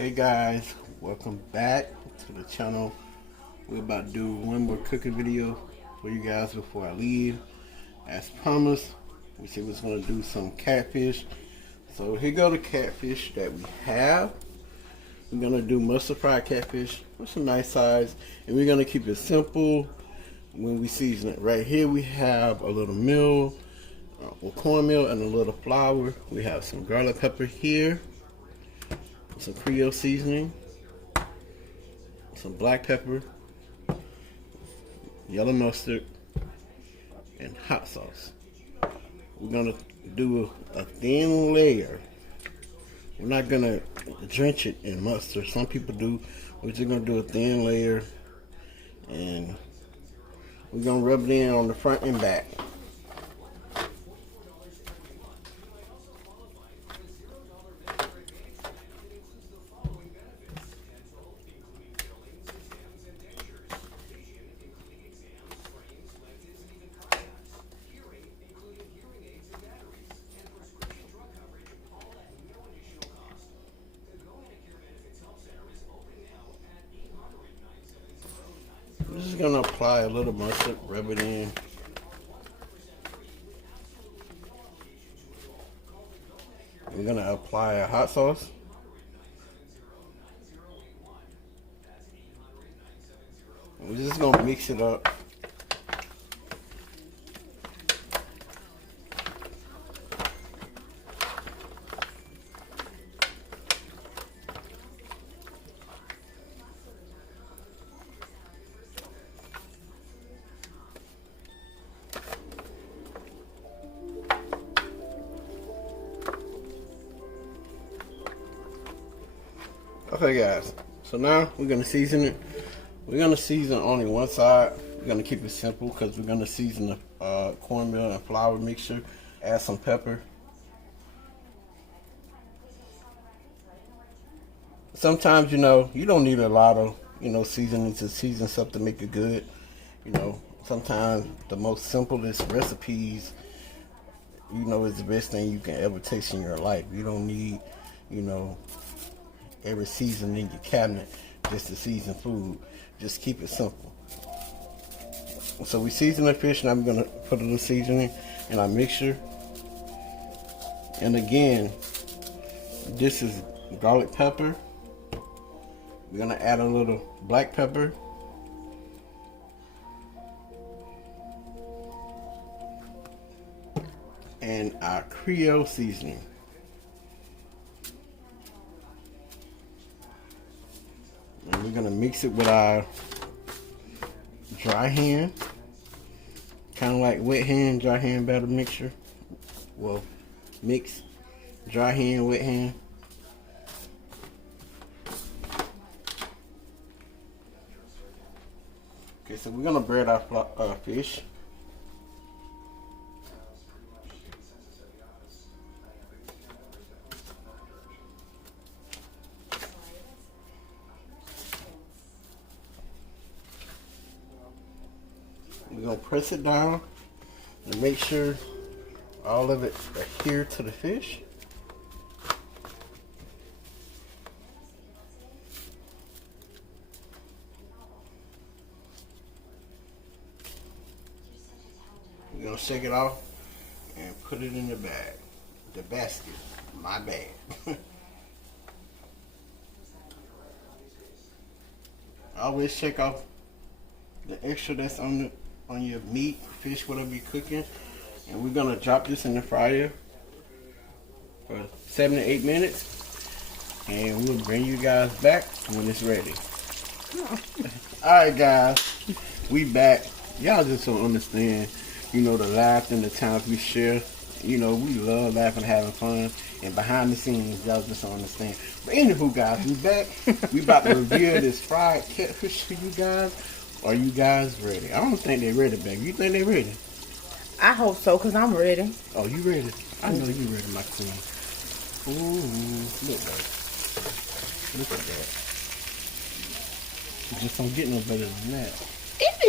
Hey guys, welcome back to the channel. We're about to do one more cooking video for you guys before I leave. As promised, we said we was going to do some catfish. So here go the catfish that we have. We're going to do mustard fried catfish with some nice size, and we're going to keep it simple when we season it. Right here we have a little meal, cornmeal, and a little flour. We have some garlic pepper here, some Creole seasoning, some black pepper, yellow mustard, and hot sauce. We're gonna do a thin layer. We're not gonna drench it in mustard. Some people do. We're just gonna do a thin layer, and we're gonna rub it in on the front and back. We're just gonna apply a little mustard, rub it in. We're gonna apply a hot sauce. We're just gonna mix it up. Okay guys, so now we're gonna season it. We're gonna season only one side. We're gonna keep it simple because we're gonna season the cornmeal and flour mixture. Add some pepper. Sometimes, you don't need a lot of, seasoning to season something to make it good. Sometimes the most simplest recipes, is the best thing you can ever taste in your life. You don't need, every season in your cabinet just to season food. Just keep it simple. So we season the fish, and I'm gonna put a little seasoning in our mixture. And again, this is garlic pepper. We're gonna add a little black pepper. And our Creole seasoning. And we're gonna mix it with our dry hand, kind of like wet hand, dry hand batter mixture. Well, mix dry hand, wet hand. Okay, so we're gonna bread our fish. We're going to press it down and make sure all of it adhere to the fish. We're going to shake it off and put it in the bag. The basket. My bag. Always shake off the extra that's on your meat, fish, whatever you're cooking. And we're gonna drop this in the fryer for 7 to 8 minutes, and we'll bring you guys back when it's ready. Alright guys, we back. Y'all just don't understand, the laugh and the times we share. We love laughing, having fun, and behind the scenes, y'all just don't understand. But anywho guys, we back. We about to review this fried catfish for you guys. Are you guys ready? I don't think they're ready, baby. You think they're ready? I hope so, because I'm ready. Oh, you ready? I know you ready, my queen. Ooh, look at that. Look at that. You just don't get no better than that.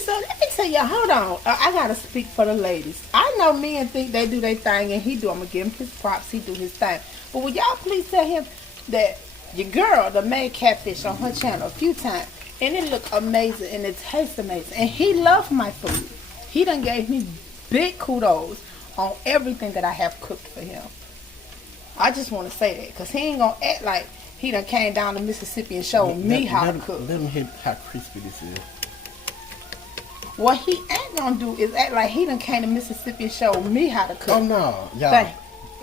So let me tell y'all, hold on. I got to speak for the ladies. I know men think they do their thing, and he do. I'm going to give him his props. He do his thing. But will y'all please tell him that your girl done made catfish on her channel a few times, and it looked amazing and it tastes amazing. And he loved my food. He done gave me big kudos on everything that I have cooked for him. I just want to say that because he ain't gonna act like he done came down to Mississippi and showed me how to cook. Let me hit how crispy this is. What he ain't gonna do is act like he done came to Mississippi and showed me how to cook. Oh no, y'all.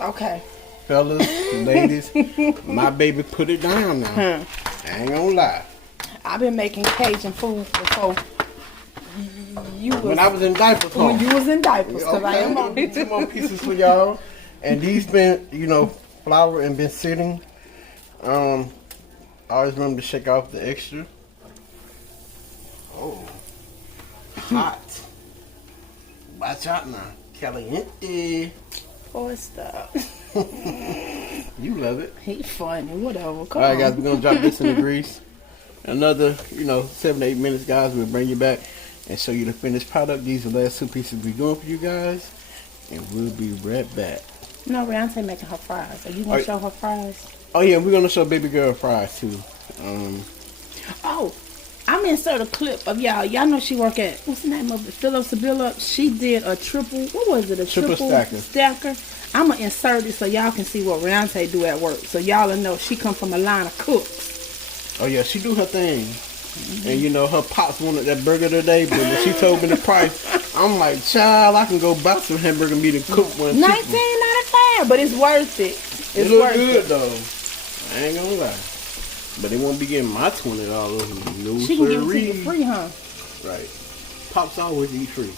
Okay. Fellas, ladies, my baby put it down now. I ain't gonna lie. I've been making Cajun food before when I was in diapers. When you was in diapers, because I am on 2 more pieces for y'all. And these been, flour and been sitting. I always remember to shake off the extra. Oh, hot. Watch out now. Caliente. Boy, stop. You love it. He funny, whatever. Come Alright, guys, we're going to drop this in the grease. Another, 7 to 8 minutes, guys. We'll bring you back and show you the finished product. These are the last 2 pieces we're doing for you guys. And we'll be right back. No, Rihanna making her fries. Are you going to show her fries? Oh, yeah, we're going to show baby girl fries, too. I'm gonna insert a clip of y'all. Y'all know she work at, what's the name of it? Phillips Villa. She did a triple, what was it? A triple stacker. I'm gonna insert it so y'all can see what Rihanna do at work. So y'all will know she come from a line of cooks. Oh, yeah, she do her thing. And, her pops wanted that burger today, but when she told me the price, I'm like, child, I can go buy some hamburger meat and cook one. $19.95, but it's worth it. It look good, though. I ain't gonna lie. But they won't be getting my $20. No, she can give it to you free, huh? Right. Pops always eat free.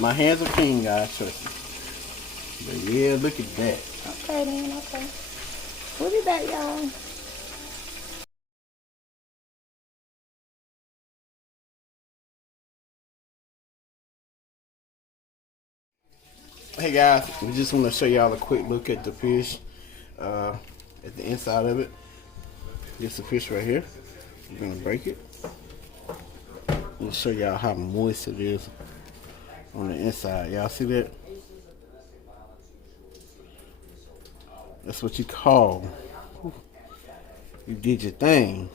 My hands are clean, guys. Trust me. But yeah, look at that. Okay, then. Okay. We'll be back, y'all. Hey, guys. We just want to show y'all a quick look at the fish. At the inside of it. This is the fish right here. We're gonna break it. We'll show y'all how moist it is on the inside. Y'all see that? That's what you call. You did your thing.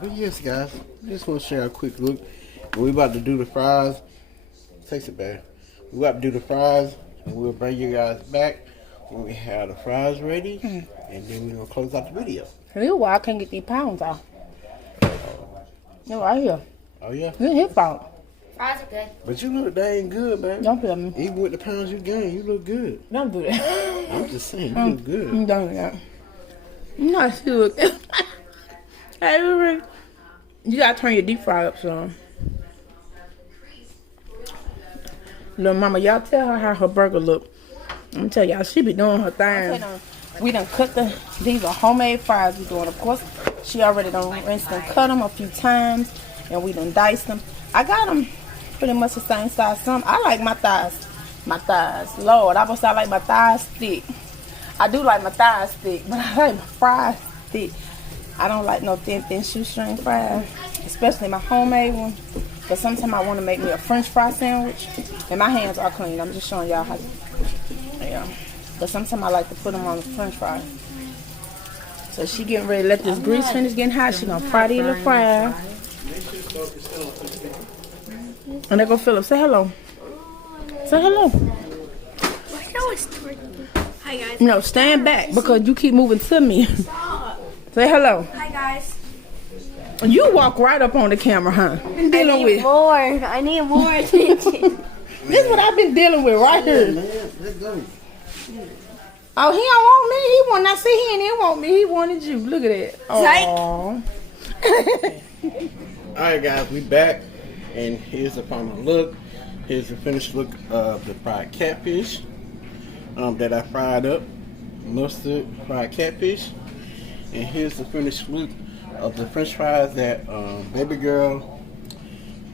But yes, guys, just want to share a quick look. We're about to do the fries. Taste it back. We're about to do the fries, and we'll bring you guys back when we have the fries ready, and then we're going to close out the video. Here's why I can't get these pounds off. They're right here. Oh, yeah? It's his fault. Fries are good. But you look dang good, man. Don't feel me. Even with the pounds you gained, you look good. Don't do that. I'm just saying, you look good. I'm done with that. You know how she look. Hey, Riri. You got to turn your deep fry up some. Little mama, y'all tell her how her burger look. I'm gonna tell y'all, she be doing her thing. We done cut these are homemade fries we doing. Of course, she already done rinsed and cut them a few times, and we done diced them. I got them pretty much the same size. I like my thighs. Lord, I must say I like my thighs thick. I do like my thighs thick, but I like my fries thick. I don't like no thin shoestring fries, especially my homemade one. But sometimes I want to make me a French fry sandwich, and my hands are clean. I'm just showing y'all how. Yeah. But sometimes I like to put them on the French fry. So she getting ready to let this grease finish getting hot. She gonna fry these little fries. And they go Philip. Say hello. Say hello. Hi guys. No, stand back because you keep moving to me. Say hello. Hi guys. You walk right up on the camera, huh? Been dealing with more. I need more attention. This is what I've been dealing with right here. Let's go. Oh, he don't want me. He want. I see he didn't want me. He wanted you. Look at that. Oh. All right, guys, we back, and here's the final look. Here's the finished look of the fried catfish that I fried up, mustard fried catfish, and here's the finished look of the French fries that baby girl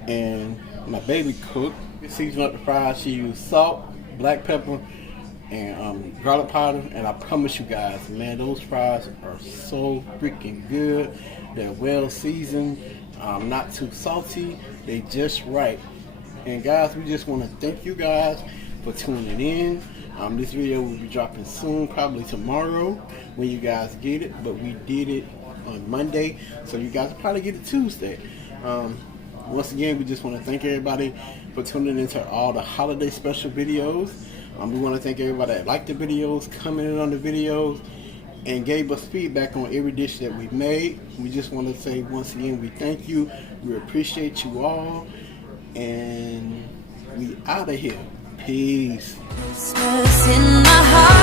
and my baby cooked. Season up the fries. She used salt, black pepper, and garlic powder, and I promise you guys, man, those fries are so freaking good. They're well seasoned, not too salty, they just right. And guys, we just want to thank you guys for tuning in. This video will be dropping soon, probably tomorrow when you guys get it, but we did it on Monday, so you guys will probably get it Tuesday. Once again, we just want to thank everybody for tuning into all the holiday special videos. We want to thank everybody that liked the videos, commented on the videos, and gave us feedback on every dish that we made. We just want to say once again, we thank you. We appreciate you all, and we out of here. Peace. Christmas in my heart.